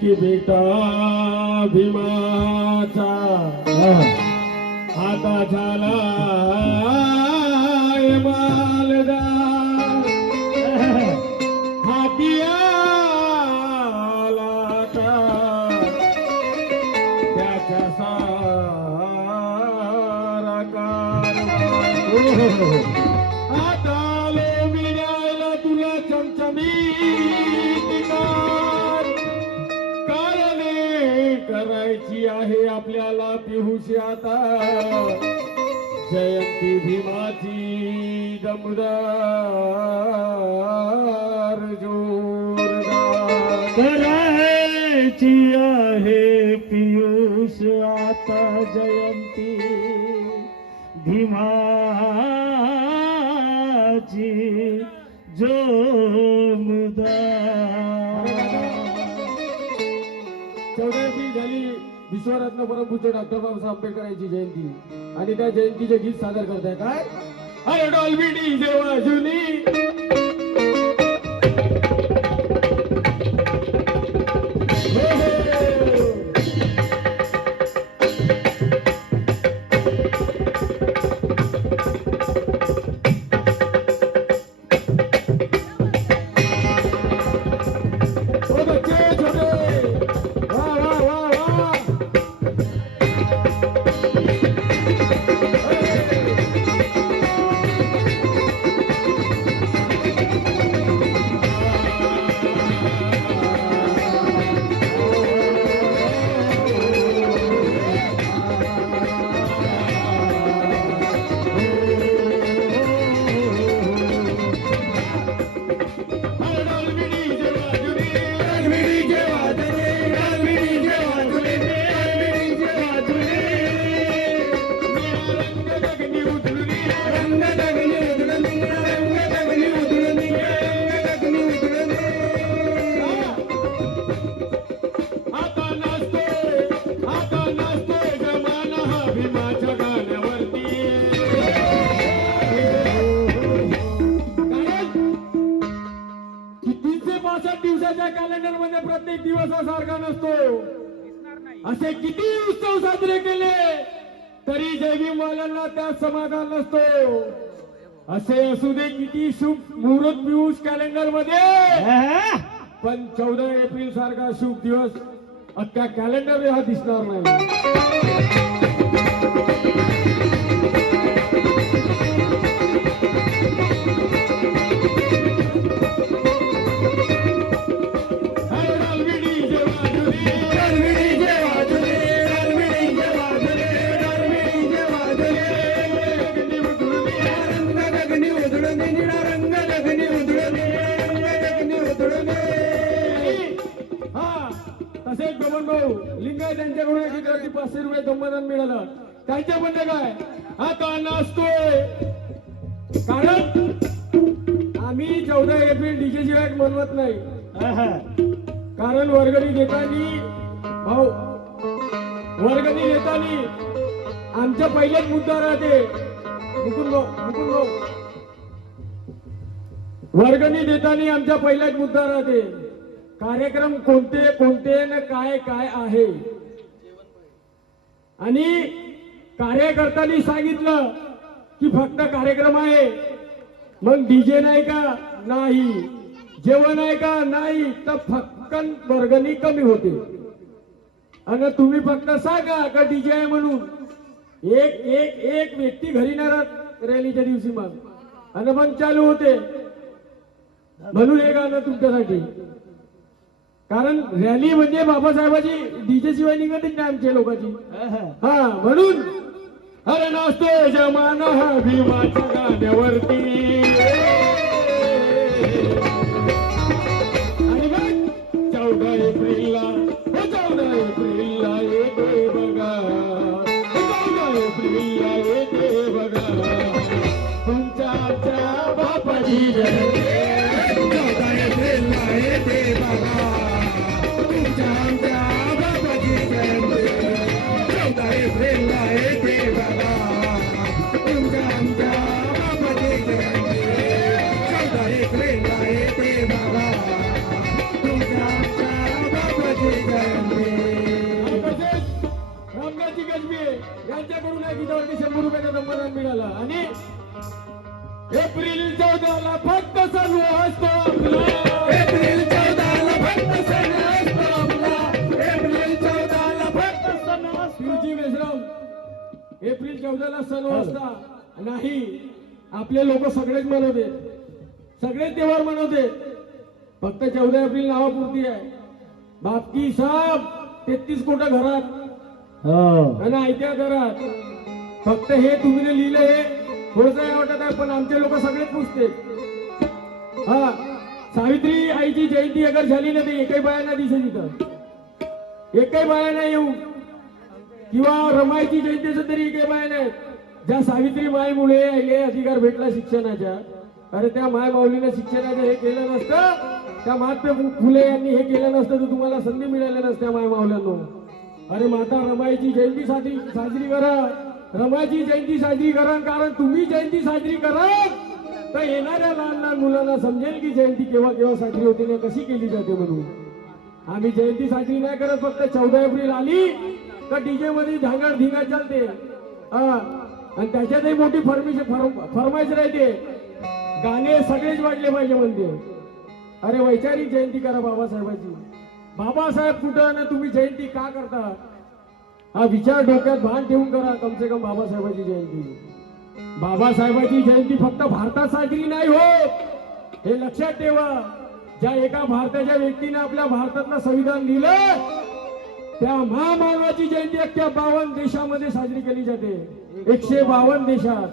की बेटा भीमाचा आता झाला मालदार हाती आला आता त्याच्या सारा कारभार आता आलो मी न्यायला तुला चमचमीत कारणे करायची आहे आपल्याला पिहुशी आता जयंती भीमाची दमदार जोरदार करायची आहे पियुष आता जयंती भीमाची जोमदार. 14वी झाली विश्वरत्न परमपूज्य डॉक्टर बाबासाहेब आंबेडकरांची जयंती आणि त्या जयंतीचे गीत सादर करताय काय अरे डॉल्बी डीजे वाजूनी कॅलेंडर मध्ये प्रत्येक दिवस सारखा नसतो. असे किती उत्सव साजरे केले तरी जयभीमवाल्यांना त्यात समाधान नसतो. असे असू दे किती शुभ मुहूर्त पियुष कॅलेंडर मध्ये पण 14 एप्रिल सारखा शुभ दिवस अख्ख्या कॅलेंडर हा दिसणार नाही. तसेच बबन भाऊ लिंगायत यांच्याकडून एकीकडे 500 रुपये संबोधन मिळालं. त्यांच्या म्हणणे काय आता नाचतोय कारण आम्ही 14 एप्रिल डीजे शिवाय मनवत नाही. कारण वर्गणी देताना भाऊ वर्गणी देताना आमचा पहिलाच मुद्दा राहते मुकुंद भाऊ वर्गणी देताना आमचा पहिलाच मुद्दा राहते कार्यक्रम कोणते कोणते न काय काय आहे. आणि कार्यकर्त्यांनी सांगितलं की फक्त कार्यक्रम आहे मग डीजे नाही का नाही जेवण आहे का नाही तर फक्त वर्गणी कमी होते. आणि तुम्ही फक्त सांगा का डीजे आहे म्हणून एक एक एक व्यक्ती घरी नाही राहत रॅलीच्या दिवशी मग आणि मग चालू होते. म्हणून हे गाणं तुमच्यासाठी कारण रॅली म्हणजे बाबासाहेबाची डीजे शिवाय निघतच नाही आमच्या लोकांची. हा म्हणून अरे नाचतोय जमाना हा भीमाच्या गाण्यावरती. आणि मग 14 एप्रिलला 14 एप्रिलला येते बघा 14 एप्रिलला येते बघा तुमच्या आमच्या बापाची जयंती. 14 एप्रिलला येते बघा तुमच्या आमच्या बापाची जयंती. 14 एप्रिलला येते बघा तुमच्या आमच्या बापाची जयंती. 14 एप्रिलला येते बघा 14ला फक्त सण असतो आपला. एप्रिल 14ला फक्त सण असतो आपला. एप्रिल 14ला फक्त सण असतो. शिवजी मेश्राम, एप्रिल 14ला सण असता नाही. आपले लोक सगळेच मनवते, सगळेच त्योहार मनवते. फक्त 14 एप्रिल नावापुरती आहे. बाकी सब 33 कोटी घरात हो आणि ऐक्या घरात. फक्त हे तुम्ही लिहिलं हे थोडस वाटत आहे, पण आमचे लोक सगळेच पुसते. हा, सावित्री आईची जयंती अगर झाली ना ते एकही बाया नाही दिसत इथं. एकही बाया नाही येऊ. किंवा रमाईची जयंतीचं तरी एकही बाया नाही. ज्या सावित्री माईमुळे हे अधिकार भेटला शिक्षणाच्या, अरे त्या माय माऊलीने शिक्षणाचं हे केलं नसतं, त्या महात्मा फुले यांनी हे केलं नसतं तर तुम्हाला संधी मिळाल्या नसत्या माय माऊल्यांनो. अरे माता रमाईची जयंती साजरी करा. रमाईची जयंती साजरी करा, कारण तुम्ही जयंती साजरी करा तर येणाऱ्या लहान लहान मुलांना समजेल की जयंती केव्हा केव्हा साजरी होते ना कशी केली जाते म्हणून. आम्ही जयंती साजरी नाही करत. फक्त 14 एप्रिल आली तर डीजे मध्ये धांगड धिंगा चालते. आणि त्याच्यातही मोठी फरमाईश राहते, गाणे सगळेच वाजले पाहिजे म्हणते. अरे वैचारिक जयंती करा बाबासाहेबांची. बाबासाहेब कुठं ना तुम्ही जयंती का करता हा विचार डोक्यात भान ठेवून करा. कम से कम बाबासाहेबांची जयंती. बाबासाहेबांची जयंती फक्त भारतात साजरी नाही होत, हे लक्षात ठेवा. ज्या एका भारताच्या व्यक्तीने आपल्या भारतातलं संविधान लिहिलं त्या महामानवाची जयंती अख्ख्या 52 देशामध्ये साजरी केली जाते. 152 देशात.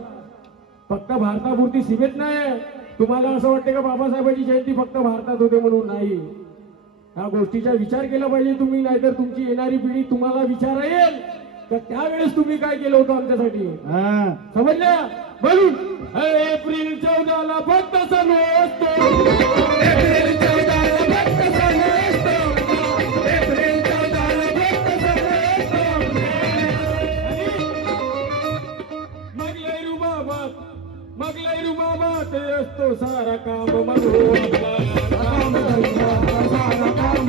फक्त भारतापुरती सीमित नाही. तुम्हाला असं वाटतं का बाबासाहेबांची जयंती फक्त भारतात होते म्हणून? नाही. ह्या गोष्टीचा विचार केला पाहिजे तुम्ही, नाहीतर तुमची येणारी पिढी तुम्हाला विचारेल तर त्यावेळेस तुम्ही काय केलं होतं आमच्यासाठी. समजलं? म्हणून एप्रिल 14ला फक्त सण असतो. एप्रिल 14ला फक्त सण असतो. एप्रिल 14ला फक्त सण असतो. मग लय रुबाबात असतो सारा काम म्हणून सारा काम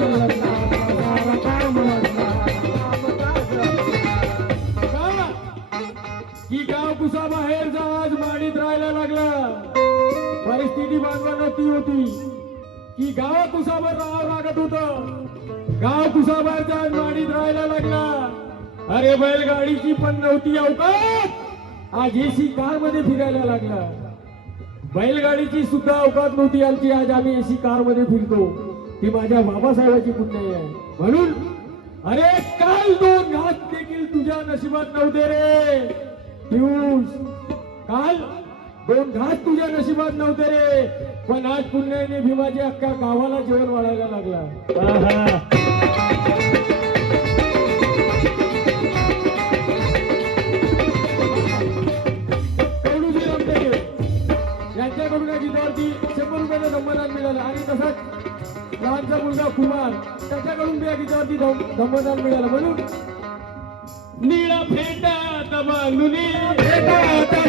की गाव कुसा बाहेर जा आज माडीत राहायला लागला. परिस्थिती बांधवांना ती होती की गाव कुसावर राहावं लागत होतं. गाव कुसाबाहेर जा आज माडीत राहायला लागला. अरे बैलगाडीची पण नव्हती अवकात, आज एसी कार मध्ये फिरायला लागला. बैलगाडीची सुद्धा अवकात नव्हती आमची, आज आम्ही एसी कार मध्ये फिरतो. ती माझ्या बाबासाहेबांची पुण्याई आहे. म्हणून अरे काल 2 घास देखील तुझ्या नशिबात नव्हते रे पियुष. काल 2 घास तुझ्या नशिबात नव्हते रे, पण आज पुण्याईने भीमाच्या अख्ख्या गावाला जेवण वाढायला लागला. यांच्याकडून या गीतावरती 100 रुपयाचं धम्मदान मिळालं. आणि तसाच लहानचा मुलगा कुमार त्याच्याकडून या गीतावरती धम्मदान मिळालं. म्हणून निळा फेटा बांधुनी फेटा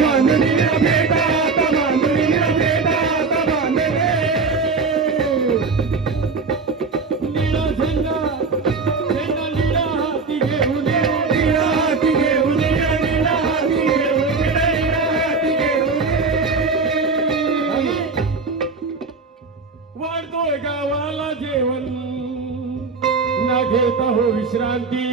बांधुनी फेटा बांधुनी फेटा बांधले निळा झेंडा झेंडा निळा हाती घेऊन निळा हाती घेऊन निळा हाती घेऊन निळा हाती घेऊन वाढतोय गावाला जेवण ना घेता हो विश्रांती.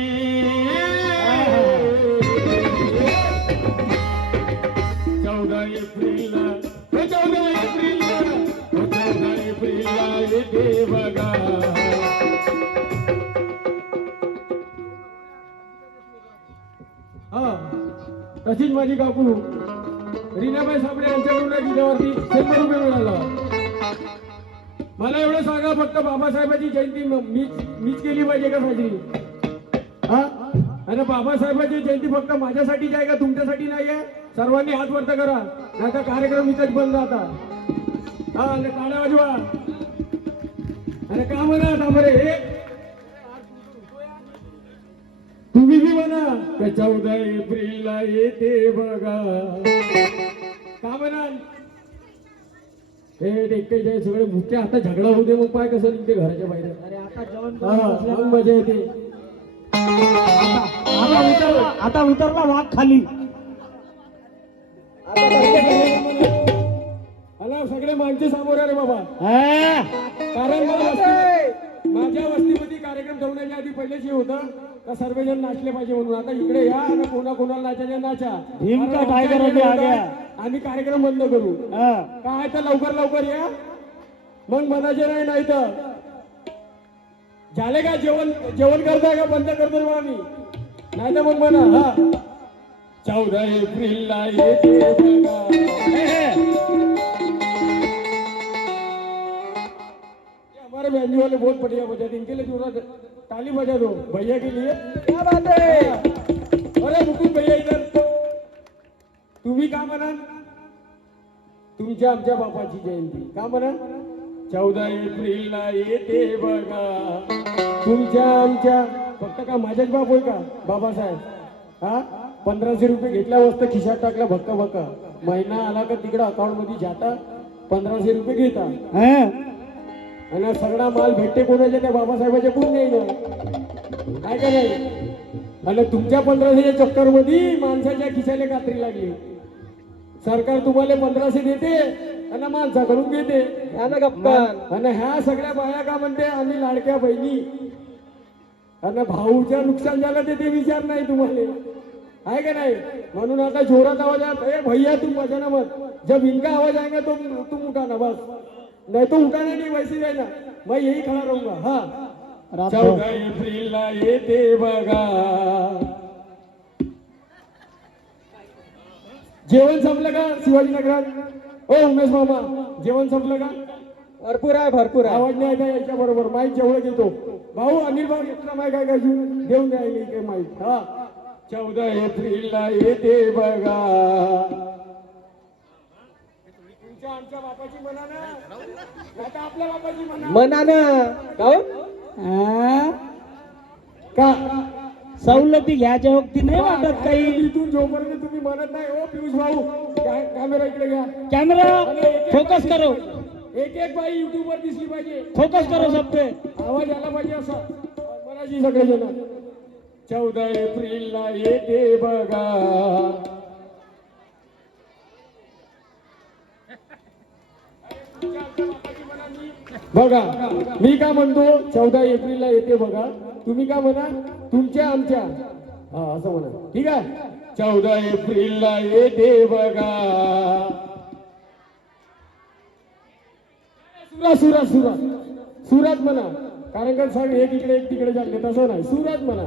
14 एप्रिलला येते बघा. हा, तशीच माझी काकू रीनाबाई साबळे यांच्याकडून गीतावरती 100 रुपये मिळाला. मला एवढं सांगा, फक्त बाबासाहेबांची जयंती मीच केली पाहिजे का साजरी? हा, आणि बाबासाहेबांची जयंती फक्त माझ्यासाठी आहे का तुमच्यासाठी नाही आहे? सर्वांनी हात वरत करा, नाहीतर कार्यक्रम इथंच बंद आता. हा, आणि टाळ्या वाजवा. अरे का म्हणा थांबरे हे तुम्ही बी म्हणा, 14 एप्रिलला येते बघा. का म्हणा हे काही सगळे मुख्य आता झगडा होते मग पाय कसं निघते घराच्या बाहेर. अरे आता जेवण मग मजा येते. आता उतरला वाघ खाली. अला बघा सगळे माणसे समोर आहे रे बाबा. हा. कारण माझ्या वस्तीमध्ये कार्यक्रम ठेवण्याच्या आधी पहिलेच हे होतं का सर्वजण नाचले पाहिजे म्हणून. आता इकडे या आणि कोणाला नाचायचे नाचा. भीम का कारण टायगर आमच्या अभी आ इकडे गया. होता, आम्ही कार्यक्रम बंद करू. हा. काय तर लवकर लवकर या मग म्हणायचे नाही तर झाले का जेवण जेवण करताय का बंद करतो मग आम्ही. नाही तर मग म्हणा हा 14 एप्रिलला येते बघा. हमारे बैंडी वाले बहुत बढ़िया बजाते, इनके लिए जोरा ताली बजा दो भैया के लिए. क्या बात है. अरे मुकुंद भैया इधर. तुम्ही का म्हणाल तुमच्या आमच्या बापाची जयंती का म्हणाल 14 एप्रिलला येते बघा. तुमच्या आमच्या फक्त का माझ्याच बाप होय का बाबासाहेब. हा 1500 रुपये घेतल्या वस्त खिशात टाकला भक्का भक्का. महिना आला का तिकडे अकाउंट मध्ये जाता 1500 रुपये घेता. हा. आणि सगळा माल भेटते कोणाच्या त्या बाबासाहेबाच्या पूर्ण येईल काय का नाही. आणि तुमच्या 1500च्या चक्कर मध्ये माणसाच्या खिशाला कात्री लागली. सरकार तुम्हाला 1500 देते आणि माणसाकडून घेते. आणि ह्या सगळ्या बाया का म्हणते आम्ही लाडक्या बहिणी आणि भाऊच्या नुकसान झालं ते विचार नाही तुम्हाला आहे का नाही. म्हणून आता जोरात आवाज आहे भैया तुम बजाना मत. जब इनका आवाज आएगा तो तुम उठाना बस. नहीं तो उठाना नहीं वैसे रहना. मैं यही खड़ा रहूंगा. हा 14 एप्रिलला येते बघा. जेवण संपलं का शिवाजीनगरात. ओ उमेश मामा जेवण संपलं का. भरपूर आहे भरपूर आहे. आवाज नाही आहे याच्या बरोबर माईक जेवढं घेतो भाऊ अनिल भाऊ घेतला माईक काय काय देऊन द्यायला काय माईक. हा 14 एप्रिलला येते बघा. तुमच्या आमच्या बापाची म्हणा ना आता आपल्या बापाची म्हणा ना का सवलती घ्यायच्या वक्ती नाही वाटत काही. इथून जोपर्यंत तुम्ही म्हणत नाही ओ पियुष भाऊ कॅमेरा इकडे घ्या. कॅमेरा फोकस करो. एक बाई युट्यूब वर दिसली पाहिजे. फोकस करो सब पे. आवाज आला पाहिजे असा मनाची सगळेजण. 14 एप्रिलला येते बघा. बघा मी का म्हणतो 14 एप्रिलला येते बघा. तुम्ही का म्हणा तुमच्या आमच्या हा असं म्हणा ठीक आहे. 14 एप्रिलला येते बघा. सुरात सुरात सुरात सुरात म्हणा. कारण का सगळे एक इकडे एक तिकडे चालले तसं नाही. सुरात म्हणा.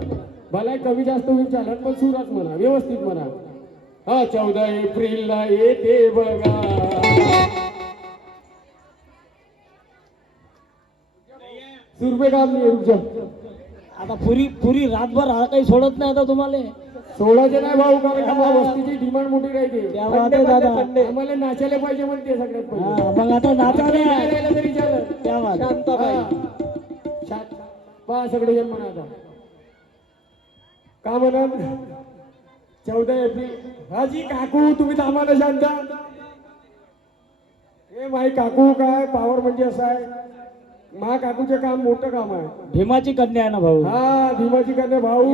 भला कमी जास्त होईल चालत पण सुरात म्हणा व्यवस्थित म्हणा. हा 14 एप्रिलला येते बघा. सुरपे काम नाही रुपया. आता पुरी पुरी रातभर हा काही सोडत नाही आता तुम्हाला. सोडायचे नाही भाऊ कारण का वस्तीची डिमांड मोठी राहते. त्या बात आहे दादा. आम्हाला नाचायला पाहिजे म्हणते सगळ्यात पहिले. मग आता नाचा नाही राहिलं तरी चालत. त्या बात. पहा सगळे जण म्हणा आता का म्हणा 14 एप्रिल हाजी काकू तुम्ही थांबा ना शांत. हे माई काकू काय पावर म्हणजे असं आहे. मा काकूचे काम मोठं काम आहे. भीमाची कन्या आहे ना भाऊ. हा भीमाची कन्या भाऊ.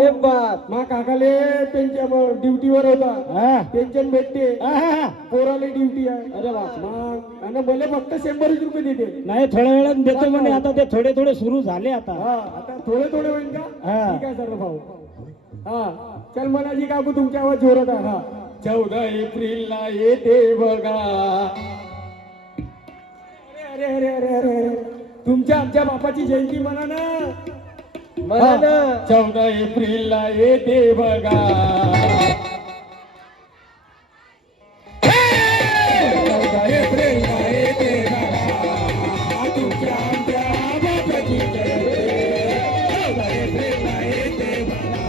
मा काकाले पेन्शन ड्युटीवर होता. पेन्शन भेटते पोराले ड्युटी आहे. अरे बाप. मग आणि मला फक्त 100 रुपये देते. नाही थोड्या वेळात देतो म्हणे. आता ते थोडे थोडे सुरू झाले आता. हा आता थोडे थोडे होईल का. ठीक आहे सर भाऊ. हा चल मनाजी काकू तुमच्या आवाज जोरात आहे. हा 14 एप्रिलला येते बघा. अरे अरे अरे अरे अरे तुमच्या आमच्या बापाची जयंती म्हणा ना. 14 एप्रिलला येते बघा. 14 एप्रिलला येते बघा. तुमच्या आमच्या बापाची जयंती. 14 एप्रिलला येते बघा.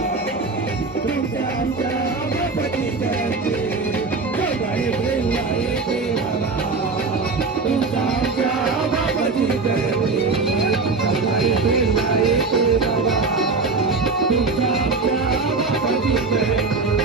तुमच्या आमच्या बापाची जयंती. 14 एप्रिलला येते बघा. तुमच्या आमच्या बापाची जयंती. 14 एप्रिलला येते बघा. तुमच्या आमच्या बापाची जयंती.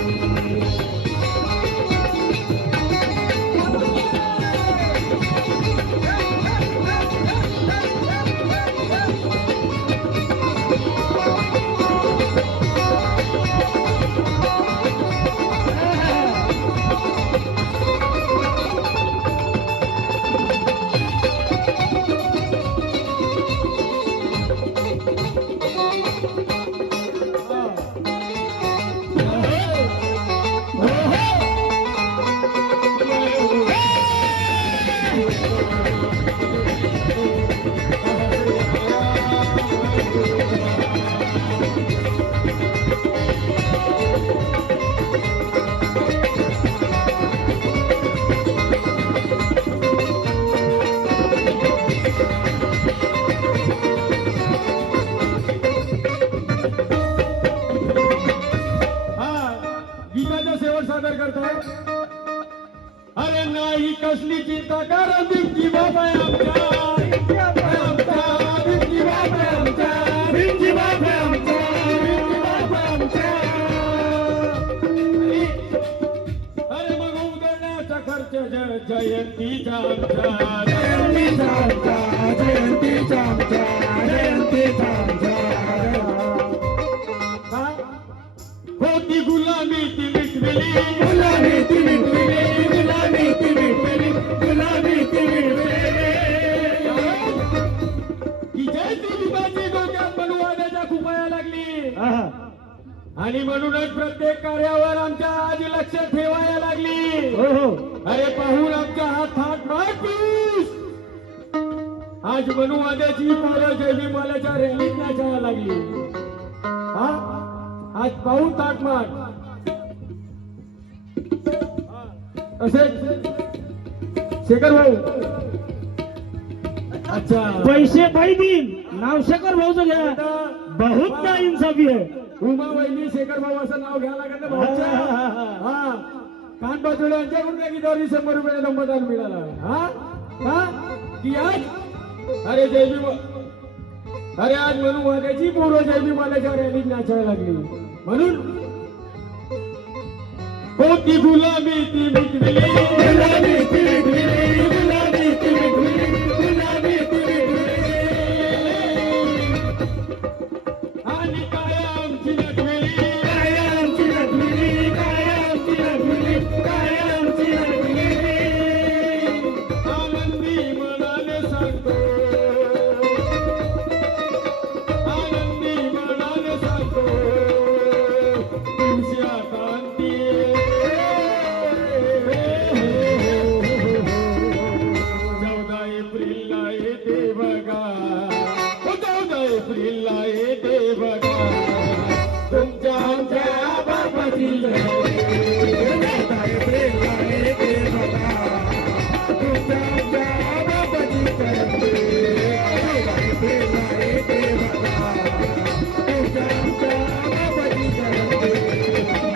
जयंतीचा आमच्या जयंतीचा आमच्या जयंतीचा आमच्या जयंतीचा आमच्या होती गुलामी ती मिटविली गुलामी ती मिटविली गुलामी ती मिटविली गुलामी ती मिटविली की जयंती दिवाची डोक्यात बनवायच्या खुपाया लागली आणि म्हणूनच प्रत्येक कार्यावर आमच्या आज लक्ष ठेवायला लागली अरे पाहून आमचा हात हात मारतीस आज मनुवाद्याची पोरं जयभीमालाच्या रॅलीत नाचायला लागली हा आज पाहून ताट मार तसेच शेखर भाऊ अच्छा पैसे पाई दिन नाव शेखर भाऊचं घ्या बहुत ना इन्साफी आहे उमा वहिनी शेखर भाऊ असं नाव घ्यायला लागलं ना भाऊच्या हा कान बाजूला यांच्याकडून काय की 100 रुपयाचं मतदान मिळालं हा का की आज अरे जयभीम अरे आज म्हणून वाद्याची पोरं जयभीमालाच्या रॅलीत नाचायला लागली म्हणून होती गुलामी ती मिटविली गुलामी ती मिटविली गुलामी ती मिटविली गुलामी ती मिटविली आणि काय आमची नटविली काय आमची नटविली काय आमची नटविली काय आमची नटविली आनंदी मनाने सांगतो आनंदी मनाने सांगतो दिवशी कांती 14 एप्रिलला येते बघा 14 एप्रिलला येते बघा तुमच्या आमच्या बापाची जयंती 14 एप्रिलला येते बघा तुमच्या आमच्या बापाची जयंती 14 एप्रिलला येते बघा तुमच्या आमच्या बापाची जयंती 14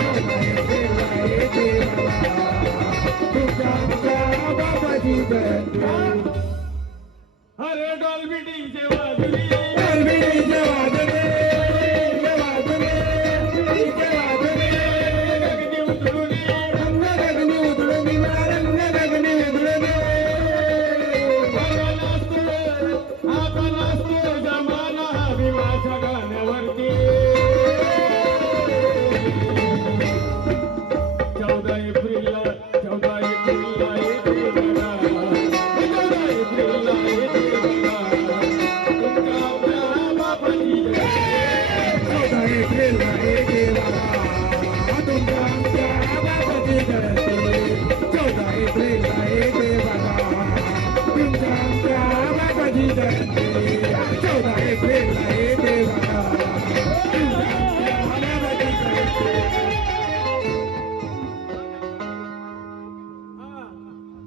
एप्रिलला येते बघा तुमच्या आमच्या बापाची जयंती अरे डॉल्बी डीजे वाजली डॉल्बी डीजे वाजले डीजे वाजले गगनी उतरुनी रंग गगनी उतरुनी रंग गगनी उतरुनी आता नाचतो जमाना विवाच्या गाण्यावरती 14 एप्रिलला 14 एप्रिलला येते बघा 14 एप्रिलला येते बघा तुमच्या आपल्या बापाची जयंती 14 एप्रिलला येते बघा तुमच्या आमच्या बापाची जयंती 14 एप्रिलला येते बघा तुमच्या आमच्या बापाची जयंती 14 एप्रिलला येते बघा तुमच्या आमच्या बापाची जयंती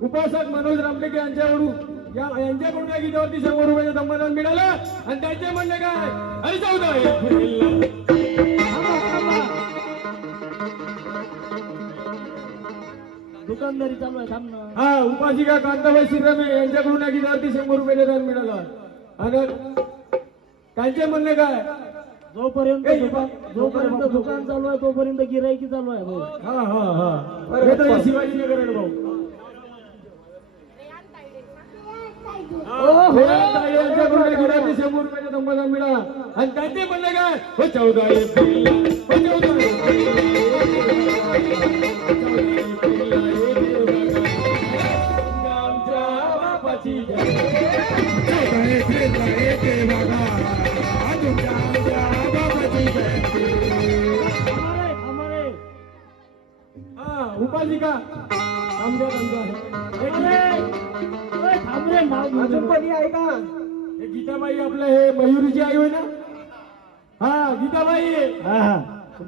उपासक मनोज रामटेके यांच्याकडून या गीतावरती 100 रुपयाचं संपादन मिळालं आणि त्यांचे म्हणणे काय अरे 14 एप्रिलला दुकानदारी चालू आहे थांब ना हा उपासिका कांताबाई श्रीरामे यांच्याकडून या गीतावरती 100 रुपयाचं दान मिळालं आणि त्यांचे म्हणणे काय जोपर्यंत दुकान चालू आहे तोपर्यंत गिराईकी चालू आहे भाऊ हा हा हा हे तर शिवाजीनगर आहे भाऊ यांच्याकडून या गीतावरती 100 रुपयाचं संपादन मिळालं आणि त्यांचे म्हणणे काय 14 एप्रिलला 14 एप्रिलला येते बघा आमच्या बापाची जयंती 14 एप्रिलला येते बघा तुमच्या आमच्या बापाची जयंती हा उपासिका आमच्या अजून कोणी आहे का हे गीताबाई आपलं हे मयुरीची आई होय ना हा गीताबाई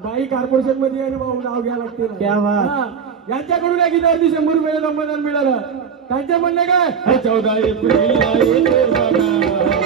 बाई कॉर्पोरेशन मध्ये आणि भाऊ नाव घ्यावं लागते ना. क्या बात. हा, यांच्याकडून या गीतावरती 100 रुपयाचं संपादन मिळालं त्यांचे म्हणणे काय 14 एप्रिलला येते बघा